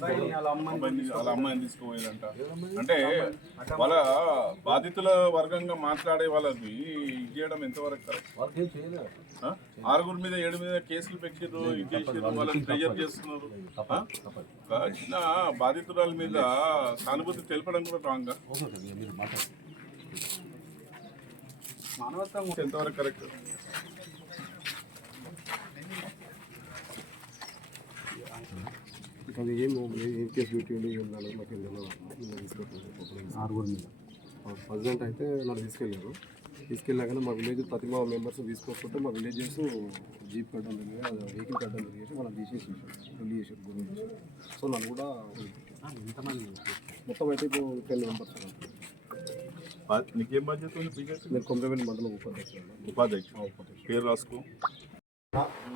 వాళ్ళ అమ్మాయిని తీసుకుపోయేదంట. అంటే వాళ్ళ బాధితుల వర్గంగా మాట్లాడే వాళ్ళకి ఇది చేయడం ఎంతవరకు కరెక్ట్? ఆరుగురు మీద ఏడు మీద కేసులు పెట్టిర్రు ఇది చేసిర్రు వాళ్ళని ప్రెజర్ చేస్తున్నారు. చిన్న బాధితురాల మీద సానుభూతి తెలపడం కూడా రాంగ్ మాట్లాడండి. ఎంతవరకు కరెక్ట్ అది ఏం ఏం కేసు పెట్టిండు ఏం కాలేదు మాకు తెలియదు తీసుకెళ్ళి ఆరుగురు మీద. ప్రెసిడెంట్ అయితే నన్ను తీసుకెళ్ళారు. తీసుకెళ్ళాకనే మా విలేజ్ ప్రతి మా మెంబర్స్ తీసుకోకపోతే మా విలేజెస్ జీప్ కట్టడం జరిగింది. అది వెహికల్ కట్టడం జరిగింది. మనం తీసేసి పెళ్ళి చేసారు గురి సో నన్ను కూడా ఎంతమంది మొత్తం అయితే ఇప్పుడు టెన్ మెంబర్స్ నీకేం బాధ్యత నేను కొమ్మరవెల్లి మండలం ఉపాధ్యక్షుడు ఉపాధ్యక్షుడు పేరు రాసుకో.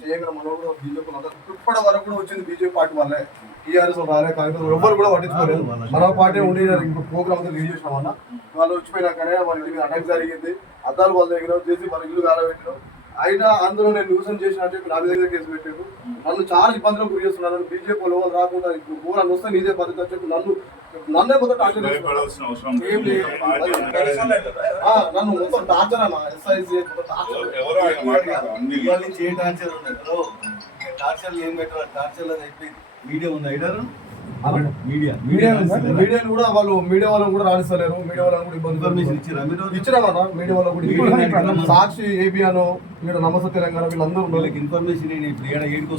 చేయగల మనోడు బీజేపీ ఇప్పటి వరకు కూడా వచ్చింది బీజేపీ పార్టీ వాళ్ళే టీఆర్ఎస్ రాలే కాంగ్రెస్ ఎవ్వరు కూడా పట్టించుకోలేదు. మన పార్టీ ఉండి ఇంకో ప్రోగ్రామ్ అంతా రిలీజ్ చేసినాం అన్న. వాళ్ళు వచ్చిపోయినాకనే వాళ్ళ ఇంటి మీద అటాక్ జరిగింది. అద్దాలు వాళ్ళ దగ్గర చేసి మన ఇల్లు కాలబెట్టినాం అయినా అందులో నేను న్యూసెన్స్ చేసిన అని చెప్పి నా దగ్గర కేసు పెట్టారు. నన్ను చాలా ఇబ్బందులకు గురి చేస్తున్నాను బీజేపీ వాళ్ళు రాకుండా ఇప్పుడు నన్ను వస్తే నీదే పద్ధతి అని చెప్పి నన్ను నన్నే మొత్తం టార్చర్ చేస్తున్నారు భయపడాల్సిన అవసరం ఏం లేదు. ఆ, నన్ను మొత్తం టార్చర్ అన్న ఇవాళ నుంచి ఏ టార్చర్ ఉండదు. టార్చర్ ఏం పెట్టారు? టార్చర్లో అయిపోయింది. మీడియా ఉంది. ఐడర్? మీడియా. మీడియా మీడియాను కూడా వాళ్ళు మీడియా వాళ్ళని కూడా రాణిస్తలేరు మీడియా వాళ్ళని కూడా ఇన్ఫర్మేషన్ ఇచ్చారు మీరు ఇచ్చినామన్నా మీడియా వాళ్ళకు కూడా సాక్షి ఏబియాను ఇక్కడ నమస్తే తెలంగాణ వీళ్ళందరూ వాళ్ళకి ఇన్ఫర్మేషన్ నేను ఇప్పుడు ఏడ ఏడికి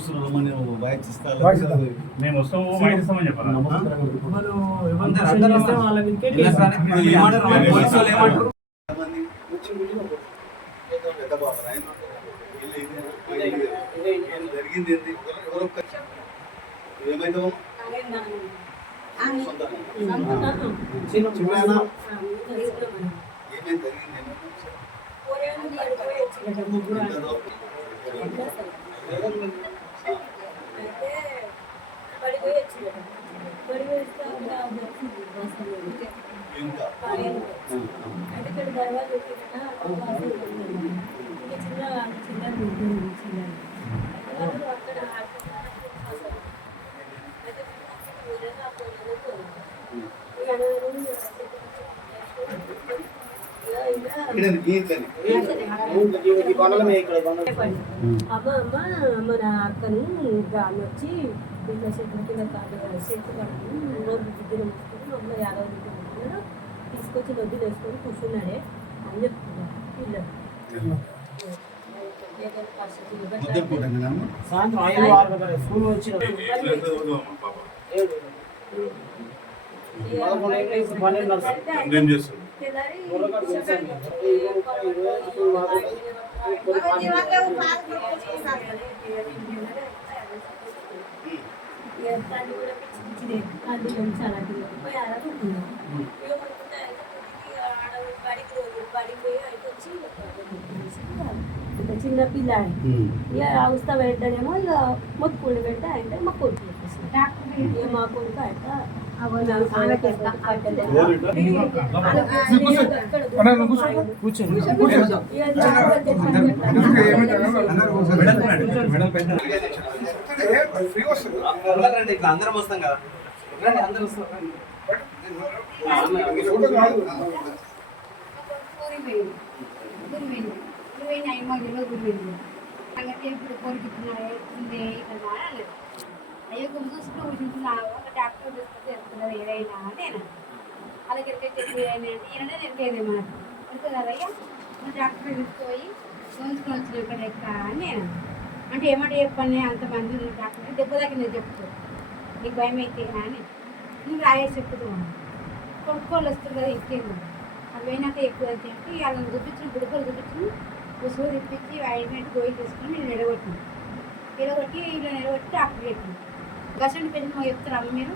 వాయిస్ ఇస్తాను. మేము వస్తాము మైక్ ఇస్తామని చెప్పారు నమస్తే తెలంగాణ రిపోర్ట్. మంది పెద్ద బాబు ఆయన ఏం జరిగింది ఏంది? పడిపోయి వచ్చి ఏమైందో ఏమేం జరిగింది అంటే ఇక్కడ దర్వాజా పెట్టిన ఇంకా చిన్న చిన్న ఉంటుంది చిన్న అయితే వాళ్ళు అక్కడ అయితే ఊరేగా అప్పుడు ఇక ఇక్కడ గీతని అమ్మ అమ్మ మన అక్కను గాలి వచ్చి ఇంట్లో చేతుల కింద కాదు రోజు ముసుకొని అమ్మ యాదవ తీసుకొచ్చి నొద్దులు వేసుకొని కూర్చున్నాడే అని పిల్లలు. కూడంగానమ్మా సాయంత్రం ఐదు ఆరు కదా స్కూల్ వచ్చిన పన్నెండు నడుస్తుంది ఏం చేస్తుంది తెల్లారి తల్లి కూడా పిచ్చి తల్లి చాలా పోయి ఆడుకుంటున్నాం ఇక పడుకుంటే ఆడ బడికి రోజు బడికి పోయి అయితే వచ్చి ఇక చిన్న పిల్లాడి ఇక అవస్థ పెట్టడేమో ఇక మొక్కులు పెడితే అంటే మా కొడుకు ఇక మా కొడుకు అయితే అందరం వస్తాం కదా ఇప్పుడు కొడుకుతున్నాయి ఉంది ఇక్కడ అనలేదు అయ్యో కొంచెం చూసుకుంటూ కూర్చుంటున్నా డాక్టర్ తీసుకొచ్చి చెప్తున్నారు ఏదైనా అని నేను అలాగే చెప్పి అంటే ఈయన తెలిపేది మనకు అంతే కదా అయ్యా డాక్టర్ తీసుకుపోయి చూసుకొని వచ్చిన ఇక్కడ లెక్క అని నేను అంటే ఏమంటే చెప్పండి అంతమంది నువ్వు డాక్టర్ దెబ్బ తగ్గింది చెప్తూ. నీకు భయం అయితే అని. నువ్వు రాయేసి చెప్తున్నాను కొడుకోళ్ళు వస్తారు కదా ఇచ్చేది అవి పోయినాక ఎక్కువ అంటే వాళ్ళని చూపించిన గుడికలు చూపించిన ఉసుగు తిప్పించి ఆయింట్మెంట్ గోయి తీసుకుని నేను నిలగొట్టింది నిలగొట్టి ఇలా నిలగొట్టి డాక్టర్ పెట్టింది గసండి పెళ్ళి మాకు చెప్తారా అమ్మ మీరు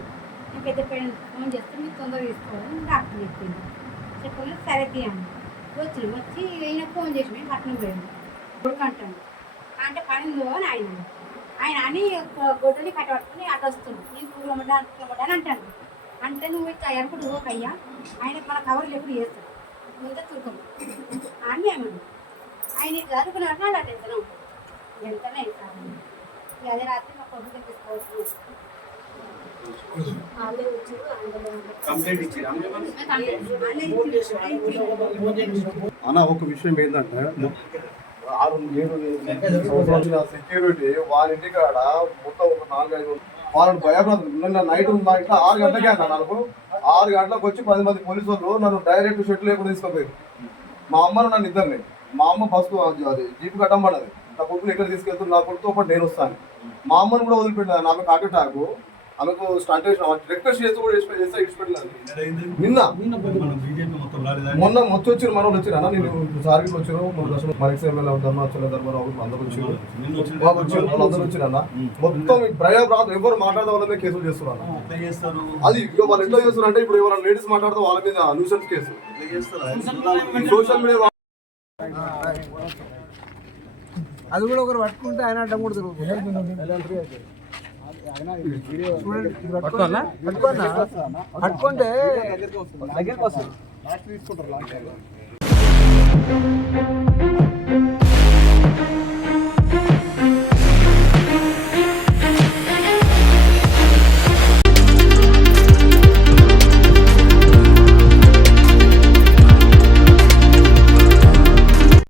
నేను పెద్ద పెళ్ళి ఫోన్ చేస్తే మీరు తొందరగా తీసుకోవాలని డాక్టర్ చెప్పింది. చెప్పగా సరే తీయండి. వచ్చి వచ్చి ఈయన ఫోన్ చేసి మేము పట్టణం పోయాము. కొడుకు అంటాను అంటే పని ఉందో అని ఆయన ఆయన అని గొడ్డని కట్టబట్టుకుని అటు వస్తుంది నేను కూరమంటా కూరమంటా అని అంటాను అంటే నువ్వు ఇట్లా ఎరుపుడు ఆయన మన కవర్లు ఎప్పుడు చేస్తాడు ముందే తురుకం అని ఏమన్నా ఆయన చదువుకున్నారు అనుకున్నాడు అలా ఎంతనే అవుతాను అదే రాత్రి మా వాళ్ళే వచ్చారు అన్న ఒక విషయం ఏంటంటే ఆరు ఏడు సెక్యూరిటీ వాళ్ళ ఇంటికాడ మొత్తం ఒక నాలుగైదు వాళ్ళని భయపడదు నిన్న నైట్ మా ఇంట్లో ఆరు గంటలకే అన్న నాకు ఆరు గంటలకు వచ్చి పది మంది పోలీసు వాళ్ళు నన్ను డైరెక్ట్ షెట్ లేకుండా తీసుకుపోయారు. మా అమ్మను నన్ను ఇద్దరిని. మా అమ్మ బస్సు అది జీప్ కట్టమన్నది నా కొడుకుని ఎక్కడ తీసుకెళ్తున్నారు నా కొడుకుతో పాటు నేను వస్తాను. మా అమ్మను కూడా వదిలిపెట్టినాను ఆమె హార్ట్ అటాక్ ఆమెకు స్టంట్ చేసిన రిక్వెస్ట్ చేస్తూ కూడా చేసి చేస్తే ఇచ్చిపెట్టినాను నిన్న. మనం బీజేపీ మొత్తం రాలేదా? మొన్న మొత్తం వచ్చిన మనోళ్ళు వచ్చారు అన్న నేను సార్కి వచ్చారు మన మనకి ఎమ్మెల్యే ధర్మాచల ధర్మరావు అందరూ వచ్చారు నిన్న వచ్చిన వాళ్ళు వచ్చారు వాళ్ళందరూ వచ్చారు అన్న మొత్తం భయ ప్రాంతం ఎవరు మాట్లాడడం వల్లనే కేసులు చేస్తున్నారు అది ఇక వాళ్ళు ఎట్లా చేస్తున్నారు అంటే ఇప్పుడు ఎవరైనా లేడీస్ మాట్లాడితే వాళ్ళ మీద న్యూసెన్స్ కేసు. సోషల్ మీడియా అది కూడా ఒకరు పట్టుకుంటే ఆయన అడ్డం కూడా పట్టుకుంటే దగ్గరికి వస్తుంది.